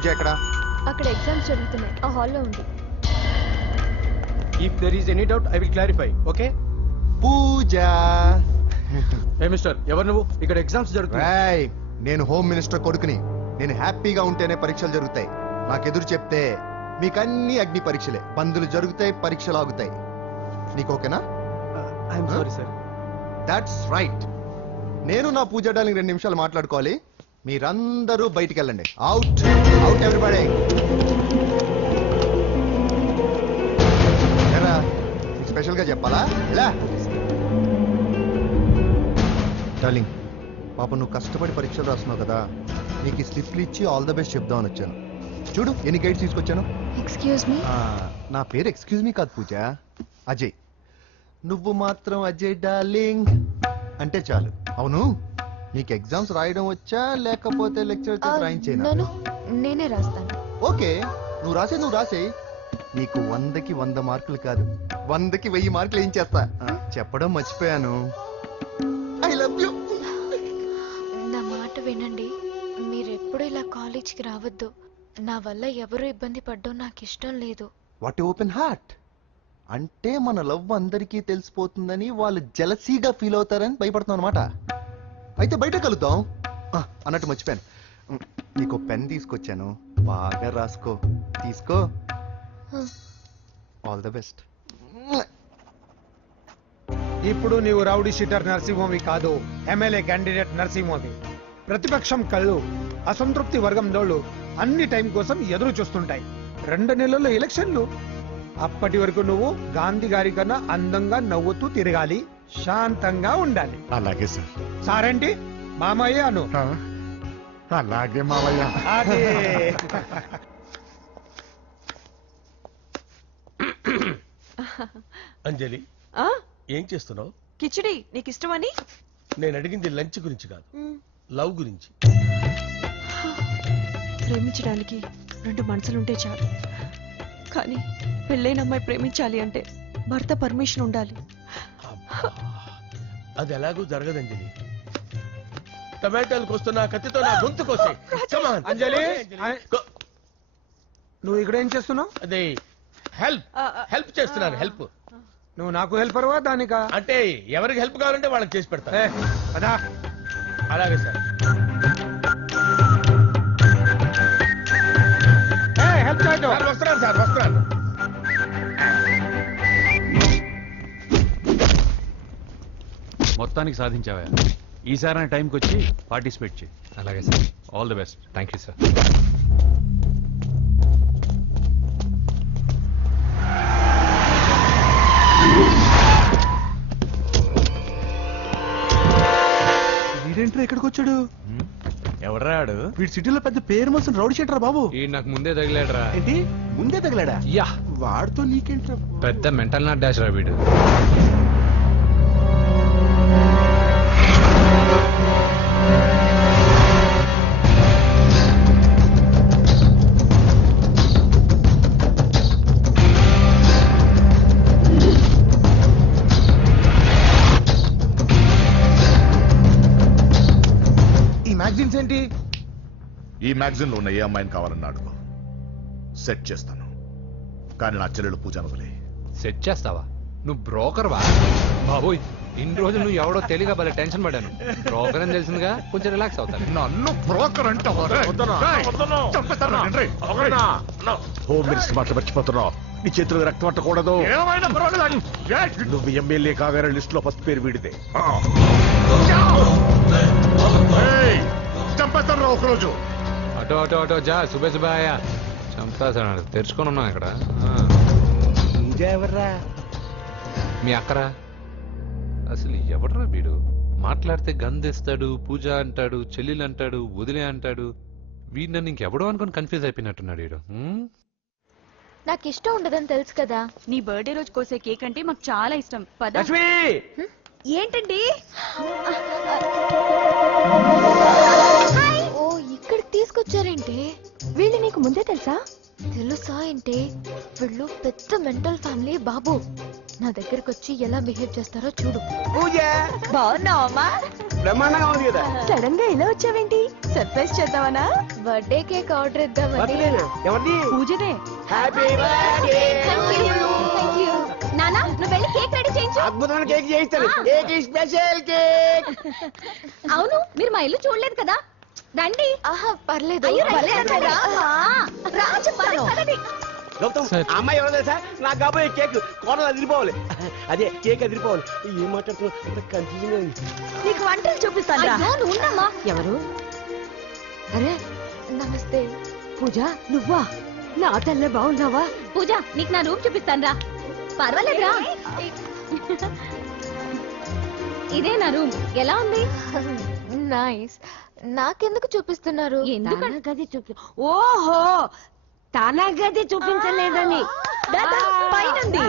పూజ ఎక్కడ? అక్కడ ఎగ్జామ్స్ జరుగుతున్నాయి, ఆ హాల్లో ఉంది. If there is any doubt, I will clarify. Okay? Puja. Hey mister, ఎవరు నువ్వు? ఇక్కడ ఎగ్జామ్స్ జరుగుతున్నాయి. నేను హోమ్ మినిస్టర్ కొడుకుని. నేను హ్యాపీగా ఉంటేనే పరీక్షలు జరుగుతాయి. నాకెదురు చెప్తే మీకన్నీ అగ్ని పరీక్షలే. బందులు జరుగుతాయి, పరీక్షలు ఆగుతాయి. నీకు ఓకేనా? I'm sorry sir. That's right. నేను నా పూజ డార్లింగ్ 2 నిమిషాలు మాట్లాడుకోవాలి. మీరందరూ బయటికి వెళ్ళండి. Out out everybody. స్పెషల్ గా చెప్పాలా? డార్లింగ్, పాప నువ్వు కష్టపడి పరీక్షలు రాస్తున్నావు కదా, నీకు ఈ స్లిప్లు ఇచ్చి ఆల్ ద బెస్ట్ చెప్దామని వచ్చాను. చూడు ఎన్ని గైడ్స్ తీసుకొచ్చాను. Excuse me. నా పేరు ఎక్స్క్యూజ్ మీ కాదు పూజ, అజయ్. నువ్వు మాత్రం అజయ్ డార్లింగ్ అంటే చాలు. అవును, నీకు ఎగ్జామ్స్ రాయడం వచ్చా లేకపోతే లెక్చర్ రాయించేనా? నేనే రాస్తాను. ఓకే, నువ్వు రాసే. నీకు 100కి 100 మార్కులు కాదు, 100కి 1000 మార్కులు ఏం చేస్తా. చెప్పడం మర్చిపోయాను, ఐ లవ్ యూ. నా మాట వినండి, మీరెప్పుడు ఇలా కాలేజ్కి రావద్దు. నా వల్ల ఎవరు ఇబ్బంది పడ్డం నాకు ఇష్టం లేదు. What open heart. అంటే మన లవ్ అందరికీ తెలిసిపోతుందని వాళ్ళు జలసీగా ఫీల్ అవుతారని భయపడుతున్నాం అనమాట. అయితే బయట కలుద్దాం. అన్నట్టు మర్చిపోయాను, నీకు పెన్ తీసుకొచ్చాను, బాగా రాసుకో. తీసుకో. All the best. ఇప్పుడు నీవు రౌడీ షీటర్ నరసింహవి కాదు, ఎమ్మెల్యే క్యాండిడేట్ నరసింహవి. ప్రతిపక్షం కళ్ళు, అసంతృప్తి వర్గం నోళ్ళు అన్ని టైం కోసం ఎదురు చూస్తుంటాయి. 2 నెలల్లో ఎలక్షన్లు. అప్పటి వరకు నువ్వు గాంధీ గారి కన్నా అందంగా నవ్వుతూ తిరగాలి, శాంతంగా ఉండాలి. అలాగే సార్. సారేంటి మామయ్య అను. అలాగే మావయ్య. అంజలి, ఏం చేస్తున్నావు? కిచిడి నీకు ఇష్టమని. నేను అడిగింది లంచ్ గురించి కాదు, లవ్ గురించి. ప్రేమించడానికి 2 మనసులుంటే చాలు, కానీ పెళ్ళైన అమ్మాయి ప్రేమించాలి అంటే భర్త పర్మిషన్ ఉండాలి. అది ఎలాగూ జరగదు అంజలి. టమాటాలకు వస్తున్న కత్తితో నా గొంతు కోసే. అంజలి, నువ్వు ఇక్కడ ఏం చేస్తున్నావు? అదే హెల్ప్ చేస్తున్నాను. హెల్ప్. నువ్వు నాకు హెల్పర్వా దానికా? అంటే ఎవరికి హెల్ప్ కావాలంటే వాళ్ళకి చేసి పెడతా. అదా అలాగే సార్. హెల్ప్ చేయడం. వస్తున్నాను సార్, వస్తున్నాను. మొత్తానికి సాధించావా? ఈసారి టైంకి వచ్చి పార్టిసిపేట్ చేయి. అలాగే sir. All the best. Thank you sir. వీడేంట్రా ఇక్కడికి వచ్చాడు? ఎవడ్రాడు? వీడి సిటీలో పెద్ద పేరు మోసిన రౌడీ షీటర్ బాబు. ఈ నాకు ముందే తగిలాడరా. ఏంటి ముందే తగిలాడా? యా, వాడితో నీకేంట్రా? పెద్ద మెంటల్ నాట్ డాష్ రా వీడు. ఈ మ్యాగజైన్ లో ఉన్న ఏ అమ్మాయిని కావాలని అడుగు, సెట్ చేస్తాను. కానీ నా చెల్లెలు పూజను వదిలే. సెట్ చేస్తావా? నువ్వు బ్రోకర్ వా? బాబోయ్, ఇన్ని రోజులు నువ్వు ఎవడో తెలియక భలే టెన్షన్ పడ్డాను. బ్రోకర్ అని తెలిసిందిగా కొంచెం రిలాక్స్ అవుతాను. నన్ను బ్రోకర్ అంటావా? హోమ్ మినిస్టర్ మాటలు మర్చిపోతున్నావు. నీ చేతులకు రక్తం పట్టకూడదు. నువ్వు ఎమ్మెల్యే కాగానే లిస్ట్ లో ఫస్ట్ పేరు వీడిదే. చంపేస్తాను ఒకరోజు. అటో అటో అటో జా. సుబే సుబాయా చంపేస్తాడు. తెరుచుకొని ఉన్నాం ఇక్కడ. మీ అక్కరా? అసలు ఎవడరా వీడు? మాట్లాడితే గంధేస్తాడు, పూజ అంటాడు, చెల్లెలు అంటాడు, వదిలే అంటాడు. వీడు నన్ను ఇంకెవడో అనుకుని కన్ఫ్యూజ్ అయిపోయినట్టున్నాడు వీడు. నాకు ఇష్టం ఉండదని తెలుసు కదా. నీ బర్త్డే రోజు కోసే కేక్ అంటే మాకు చాలా ఇష్టం. పద. ఏంటండి? ఓ, ఇక్కడికి తీసుకొచ్చారేంటి? వీళ్ళు నీకు ముందే తెలుసా? తెలుసా ఏంటి? వీళ్ళు పెద్ద మెంటల్ ఫ్యామిలీ బాబు. నా దగ్గరకు వచ్చి ఎలా బిహేవ్ చేస్తారో చూడు. పూజ బాగున్నావమ్మా? బ్రహ్మాండంగా ఉంది కదా. సడన్ గా ఇలా వచ్చావేంటి? సర్ప్రైజ్ చేద్దామనా? బర్త్డే కేక్ ఆర్డర్ ఇద్దామని. బర్త్డేనా? ఎవరిది? పూజదే. Happy birthday. Thank you. నానా నువ్వు వెళ్ళి కేక్ రెడీ చేయించు. అద్భుతమైన కేక్ చేయిస్తాను. Cake special cake. అవును మీరు మా ఇల్లు చూడలేదు కదా, రండి. ఆహా పర్లేదు. గౌతమ్ ఆ అమ్మాయి ఎవరో తెలుసా? నాకు కాబోయే కేక్ కోడలు అదిరిపోవాలి. అదే కేక్ అదిరిపోవాలి. ఏం మాట్లాడుతున్నా కన్ఫ్యూజన్ ఉంది. నీకు వంటలు చూపిస్తాను. నువ్వు ఉన్నామా? ఎవరు? అరే నమస్తే. పూజ నువ్వా? నా తల్లే బాగున్నావా? పూజ నీకు నా రూమ్ చూపిస్తాను రా. పర్వాలేదురా. ఇదే నా రూమ్. ఎలా ఉంది? నైస్. నాకెందుకు చూపిస్తున్నారు? గది చూపి. ఓహో తన గది చూపించలేదని. పైనుండి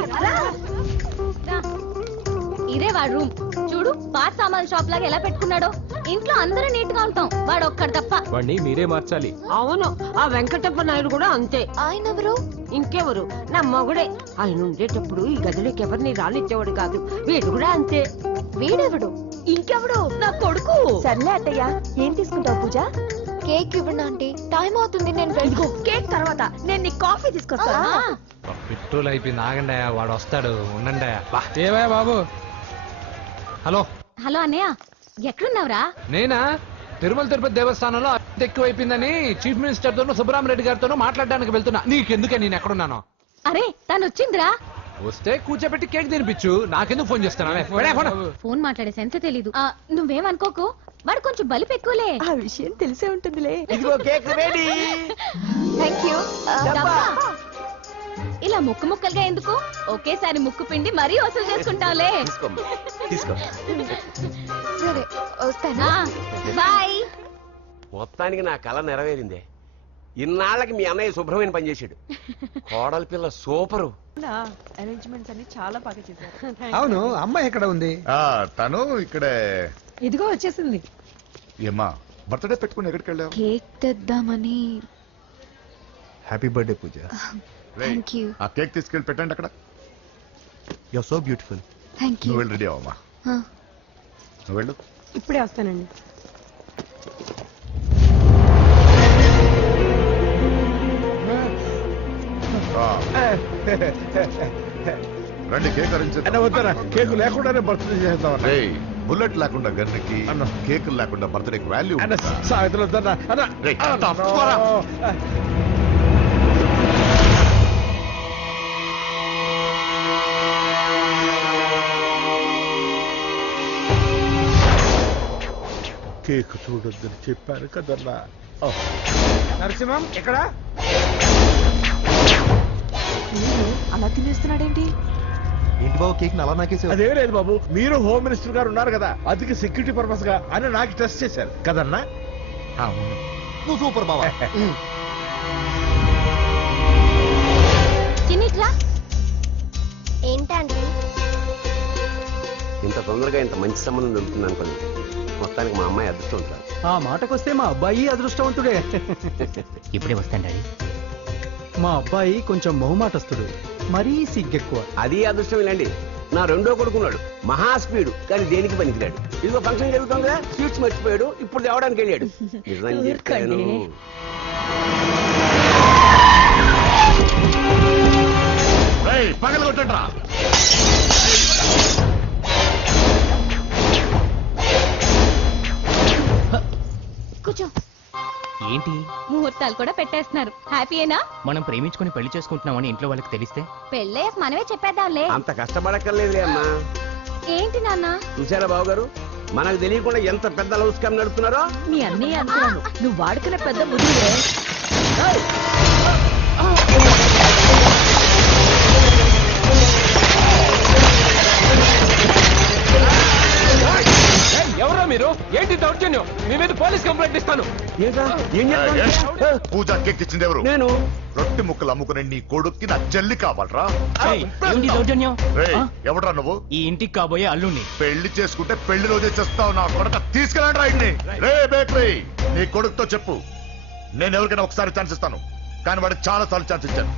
ఇదే వాడు రూమ్. చూడు పాత సామాన్ షాప్ లాగా ఎలా పెట్టుకున్నాడో. ఇంట్లో అందరూ నీట్ గా ఉంటాం, వాడు ఒక్కడు తప్ప. వాడిని మీరే మార్చాలి. అవును ఆ వెంకటప్ప నాయుడు కూడా అంతే. ఆయన ఎవరు? ఇంకెవరు? నా మొగుడే. ఆయన ఉండేటప్పుడు ఈ గదిలోకి ఎవరిని రానిచ్చేవాడు కాదు. వీడు కూడా అంతే. వీడెవడు? ఇంకెవడు? నా కొడుకు. సర్లే అత్తయ్య ఏం తీసుకుంటావు పూజ? కేక్ ఇవ్వండి ఆంటీ, టైం అవుతుంది. నేను వెళ్ళిపో. కేక్ తర్వాత నేను నీ కాఫీ తీసుకొస్తాను. పెట్రోల్ అయిపోయింది, ఆగండి వాడు వస్తాడు, ఉండండి. ఏవా బాబు? హలో హలో అన్నయ్య, ఎక్కడున్నావురా? నేనా? తిరుమల తిరుపతి దేవస్థానంలో అత్యంత ఎక్కువైపోయిందని చీఫ్ మినిస్టర్ తోనూ సుబ్బరామరెడ్డి గారితోనూ మాట్లాడడానికి వెళ్తున్నా. నీకెందుకే నేను ఎక్కడున్నాను? అరే తను వచ్చిందిరా. వస్తే కూర్చోబెట్టి కేక్ తినిపించు, నాకెందుకు ఫోన్ చేస్తున్నా? ఫోన్ మాట్లాడే సెన్స్ తెలీదు. నువ్వేమనుకోకు, వాడు కొంచెం బలిపు ఎక్కువలే. ఆ విషయం తెలిసే ఉంటుందిలే. ఇదిగో కేక్ రెడీ. Thank you. ఇలా ముక్కు ముక్కలుగా ఎందుకు? ఒకేసారి ముక్కు పిండి మరీ వసూలు చేసుకుంటావులే. తీసుకో. సరే వస్తానా? బాయ్. మొత్తానికి నా కళ నెరవేరిందే. ఇన్నాళ్ళకి మీ అన్నయ్య శుభ్రమైన పని చేశాడు. కోడలి పిల్ల సూపరు. అరేంజ్మెంట్స్ అన్ని చాలా బాగా చేశారు. అవును అమ్మాయి ఎక్కడ ఉంది? తను ఇక్కడే. ఇదిగో వచ్చేసింది. ఏమ్మా బర్త్డే పెట్టుకుని ఎక్కడికి వెళ్ళావు? కేక్ తెద్దామని. Happy birthday Pooja. Thank you. ఆ కేక్ తీసుకెళ్ళి పెట్టండి అక్కడ. You are so beautiful. Thank you. నువ్వు వెళ్ళి రెడీ అవమ్మా. నువ్వు వెళ్ళు. ఇప్పుడే వస్తానండి. రండి కేక్ వద్దరా, కేక్ లేకుండానే బర్త్డే చేద్దాం. బుల్లెట్ లేకుండా గన్నుకి, కేక్ లేకుండా బర్త్డేకి వాల్యూ. సాయంత్రం వద్దన్నా. కేక్ చూడొద్దని చెప్పాను కదన్నా. నరసింహం ఎక్కడ? అలా తినేస్తున్నాడేంటి? ఏంటి బాబు కేక్ అలా నాకేసావు? అదేం లేదు బాబు, మీరు హోమ్ మినిస్టర్ గారు ఉన్నారు కదా, అందుకే సెక్యూరిటీ పర్పస్ గా అని నాకు టెస్ట్ చేశారు కదన్నా. నువ్వు సూపర్ బాబా. ఏంటండి ఇంత తొందరగా ఇంత మంచి సంబంధం దొరుకుతుంది అనుకోండి. మొత్తానికి మా అమ్మాయి అదృష్టవంతురాలు. ఆ మాటకొస్తే మా అబ్బాయి అదృష్టవంతుడే. ఇప్పుడే వస్తాను డాడీ. మా అబ్బాయి కొంచెం మొహమాటస్తుడు, మరీ సిగ్గెక్కువ. అది అదృష్టం ఇలాండి. నా రెండో కొడుకున్నాడు, మహా స్పీడు, కానీ దేనికి పనికిరాడు. ఇదిగో ఫంక్షన్ జరుగుతుంది కదా, స్వీట్స్ మర్చిపోయాడు, ఇప్పుడు తేవడానికి వెళ్ళాడు. నిజం చెప్పాను. పగల కొట్టండ్రా. కూర్చో. ఏంటి ముహూర్తాలు కూడా పెట్టేస్తున్నారు. హ్యాపీయేనా? మనం ప్రేమించుకుని పెళ్లి చేసుకుంటున్నామని ఇంట్లో వాళ్ళకి తెలిస్తే? పెళ్ళయ్యాక మనమే చెప్పేద్దాంలే. అంత కష్టపడక్కర్లేదులే అమ్మా. ఏంటి నాన్న? చూసారా బాబు గారు, మనకు తెలియకుండా ఎంత పెద్ద లవ్ స్కామ్ నడుపుతున్నారో. మీ అన్నయ్య అనుకున్నాను, నువ్వు వాడుకునే పెద్ద ముద్దులే. ఎవరో మీరు? ఏంటి దౌర్జన్యం? మీ మీద పోలీస్ కంప్లైంట్ ఇస్తాను. పూజ కేక్ ఇచ్చింది ఎవరు? నేను. రొట్టె ముక్కలు అమ్ముకునే నీ కొడుక్కి నా చెల్లి కావాలరా? దౌర్జన్యం? ఎవడరా నువ్వు? ఈ ఇంటికి కాబోయే అల్లుణ్ణి. పెళ్లి చేసుకుంటే పెళ్లిలో చేస్తావు నా కొడుక. తీసుకెళ్ళండి రాయిని. రే బేకరీ, నీ కొడుకుతో చెప్పు, నేను ఎవరికైనా ఒకసారి ఛాన్స్ ఇస్తాను, కానీ వాడికి చాలా సార్లు ఛాన్స్ ఇచ్చాను.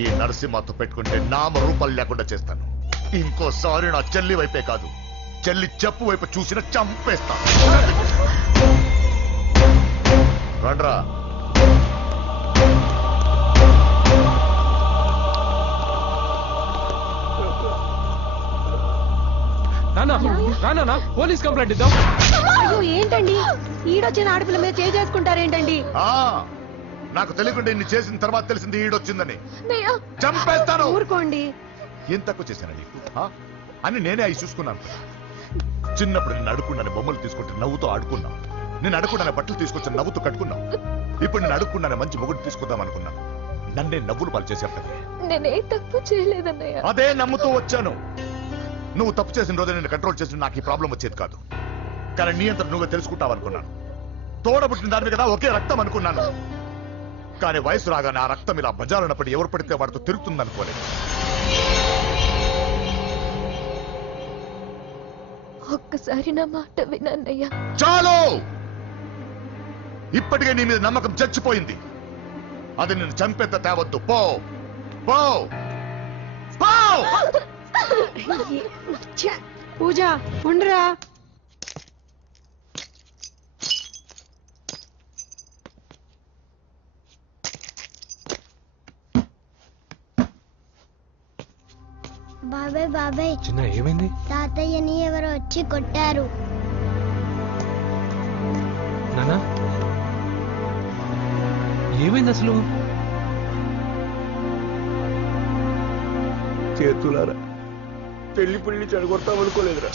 ఈ నరసింహతో పెట్టుకుంటే నామ రూపాలు లేకుండా చేస్తాను. ఇంకోసారి నా చెల్లి వైపే కాదు, చెల్లి చెప్పు వైపు చూసిన చంపేస్తా. రండ్రా. పోలీస్ కంప్లైంట్ ఇద్దాం. అయ్యో ఏంటండి, ఈడొచ్చిన ఆడపిల్ల మీద చేసుకుంటారేంటండి? నాకు తెలియకుండా ఇన్ని చేసిన తర్వాత తెలిసింది ఈడొచ్చిందని. చంపేస్తాను. ఊరుకోండి. ఏం తక్కువ చేశాను నీకు అని నేనే అవి చూసుకున్నాను. చిన్నప్పుడు నేను అడుక్కున్నాను బొమ్మలు తీసుకుంటే నవ్వుతూ ఆడుకున్నా, నేను అడుక్కున్నాను బట్టలు తీసుకొచ్చి నవ్వుతూ కట్టుకున్నా. ఇప్పుడు నేను అడుక్కున్నాను మంచి మొగుడు తీసుకుందాం అనుకున్నాను, నన్నే నవ్వులు పాలు చేశారు కదా. నేనే తప్పు చేయలేదన్నయ్య. అదే నమ్ముతూ వచ్చాను. నువ్వు తప్పు చేసిన రోజు నేను కంట్రోల్ చేసిన నాకు ఈ ప్రాబ్లం వచ్చేది కాదు. కానీ నీ అంతా నువ్వే తెలుసుకుంటావు అనుకున్నాను. తోడబుట్టిన దాని కదా ఒకే రక్తం అనుకున్నాను. కానీ వయసు రాగానే ఆ రక్తం ఇలా బజారున్నప్పుడు ఎవరు పడితే వాడితో తిరుగుతుంది అనుకోలేదు. ఒక్కసారి నా మాట వినన్నయ్య. చాలు, ఇప్పటికే నీ మీద నమ్మకం చచ్చిపోయింది. అది నేను చంపేంత తేవద్దు. పో పో పో. పూజ ఉండరా. బాబాయ్ బాబాయ్, చిన్న ఏమైంది? తాతయ్యని ఎవరో వచ్చి కొట్టారు. నానా ఏమైంది అసలు? చేతులారా పెళ్లి పెళ్లి చెడగొడతామనుకోలేదురా.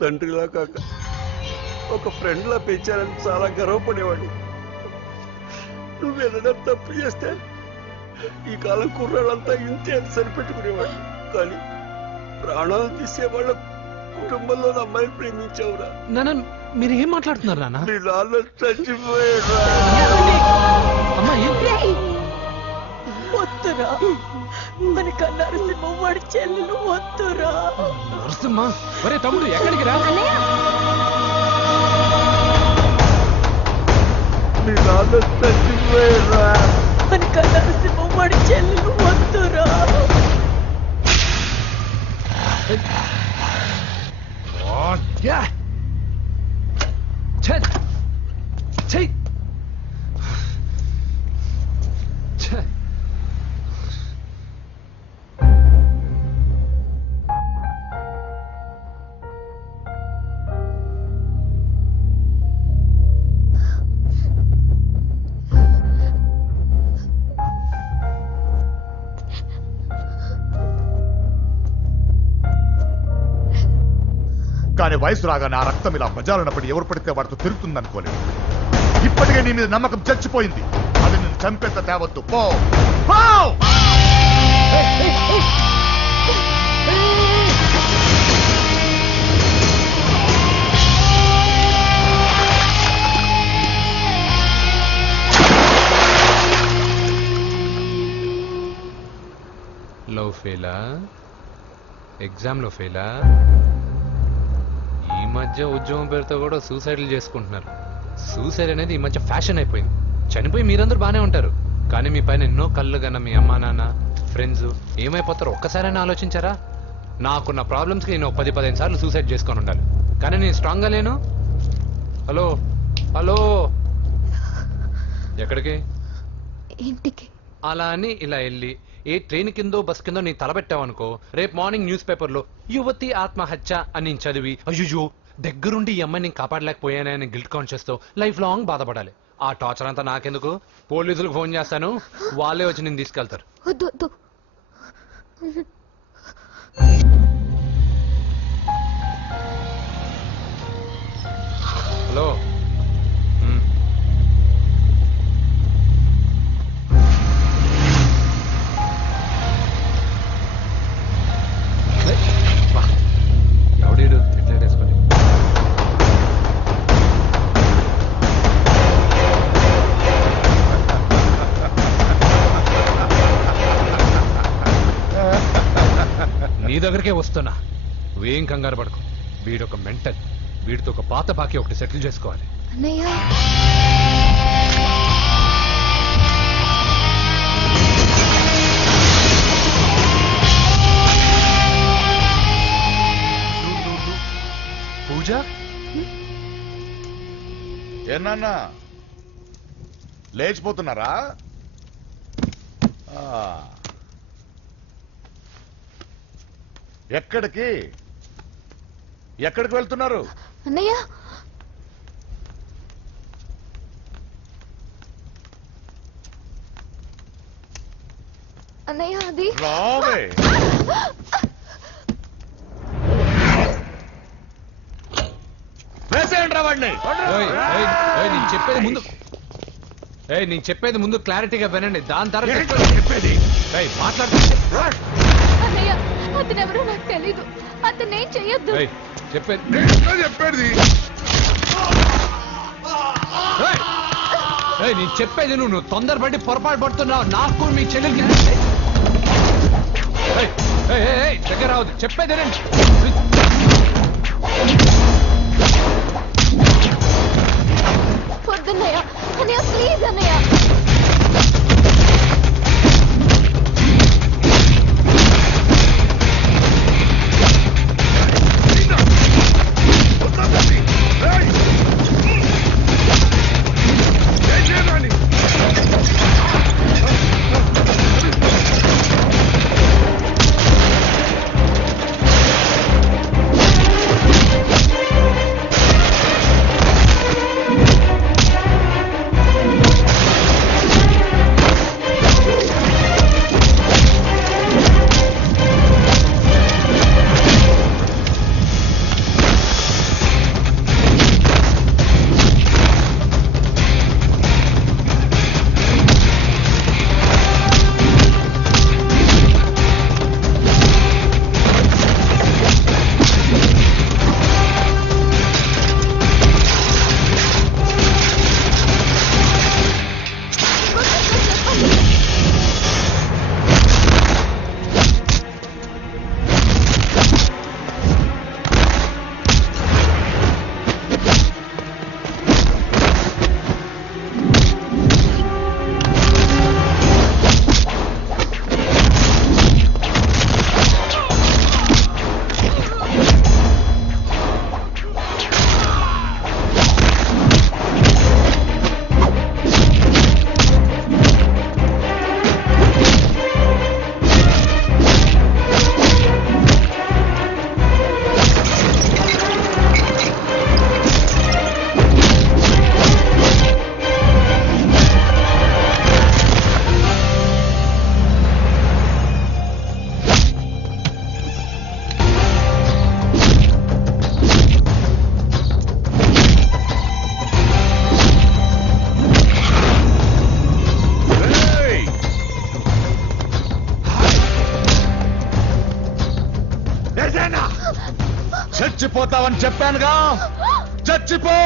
తండ్రిలా కాక ఒక ఫ్రెండ్ లా పెంచారని చాలా గర్వపడేవాడిని. నువ్వేదైనా తప్పు చేస్తే ఈ కాలం కుర్రాళ్ళంతా ఇంతే అని సరిపెట్టుకునేవాడు. కానీ ప్రాణాలు తీసేవాళ్ళ కుటుంబంలో అమ్మాయిని ప్రేమించావురా. నాన్న మీరు ఏం మాట్లాడుతున్నారు నాన్న? నీ నాన్న చచ్చిపోయాడు. వద్దురా, మన నరసింహ వాడి చెల్లెలు వద్దురా. నరసింహ ఒరే తమ్ముడు ఎక్కడికి రా. నీ నాన్న చచ్చిపోయాడు. మన నరసింహ వాడి చెల్లెలు వద్దురా. కానీ వయసు రాగానే ఆ రక్తం ఇలా బజారున్నప్పుడు ఎవరు పడితే వాడితో తిరుగుతుంది అనుకోలేదు. ఇప్పటికే నీ మీద నమ్మకం చచ్చిపోయింది. అది నేను చంపేంత తేవద్దు. పో పో. లవ్ ఫెయిలా? ఎగ్జామ్లో ఫెయిలా? ఈ మధ్య ఉద్యోగం పేరుతో కూడా సూసైడ్లు చేసుకుంటున్నారు. సూసైడ్ అనేది ఈ మధ్య ఫ్యాషన్ అయిపోయింది. చనిపోయి మీరందరూ బాగానే ఉంటారు, కానీ మీ పైన ఎన్నో కళ్ళు కన్నా మీ అమ్మా నాన్న ఫ్రెండ్స్ ఏమైపోతారో ఒక్కసారైనా ఆలోచించారా? నాకున్న ప్రాబ్లమ్స్కి నేను 10-15 సార్లు సూసైడ్ చేసుకొని ఉండాలి, కానీ నేను స్ట్రాంగ్గా లేను. హలో హలో, ఎక్కడికి? ఇంటికి. అలా అని ఇలా వెళ్ళి ఏ ట్రైన్ కిందో బస్ కిందో నీ తలబెట్టావనుకో, రేపు మార్నింగ్ న్యూస్ పేపర్లో యువతి ఆత్మహత్య అని చదివి అయ్యో దగ్గరుండి ఈ అమ్మాయిని నేను కాపాడలేకపోయానని గిల్ట్ కాన్షియస్ తో లైఫ్ లాంగ్ బాధపడాలి. ఆ టార్చర్ అంతా నాకెందుకు? పోలీసులకు ఫోన్ చేస్తాను, వాళ్ళే వచ్చి నేను తీసుకెళ్తారు. హలో, ఎవడీడు ఎట్లా వేసుకొని నీ దగ్గరికే వస్తున్నా. నువ్వేం కంగారు పడకు. వీడొక మెంటల్, వీడితో ఒక పాత బాకీ ఒకటి సెటిల్ చేసుకోవాలి. ఏనాన్నా లేచిపోతున్నారా? ఎక్కడికి ఎక్కడికి వెళ్తున్నారు? అన్నయ్య అన్నయ్య అది రావే. వేసేయండి రా వాడిని. నేను చెప్పేది ముందు క్లారిటీగా వినండి, దాని తర్వాత చెప్పేది మాట్లాడుతుంది. అన్నయ్య అతనెవరో నాకు తెలీదు, అతనేం చెయ్యొద్దు. చెప్పేది నేను చెప్పేది నువ్వు తొందరపడి పొరపాటు పడుతున్నావు. నాకు మీ చెల్లెలకి దగ్గర రావద్దు, చెప్పేది వద్దన్నయ్య, అన్నయ్య ప్లీజ్ అన్నయ్య. చచ్చిపోతావని చెప్పానుగా, చచ్చిపో.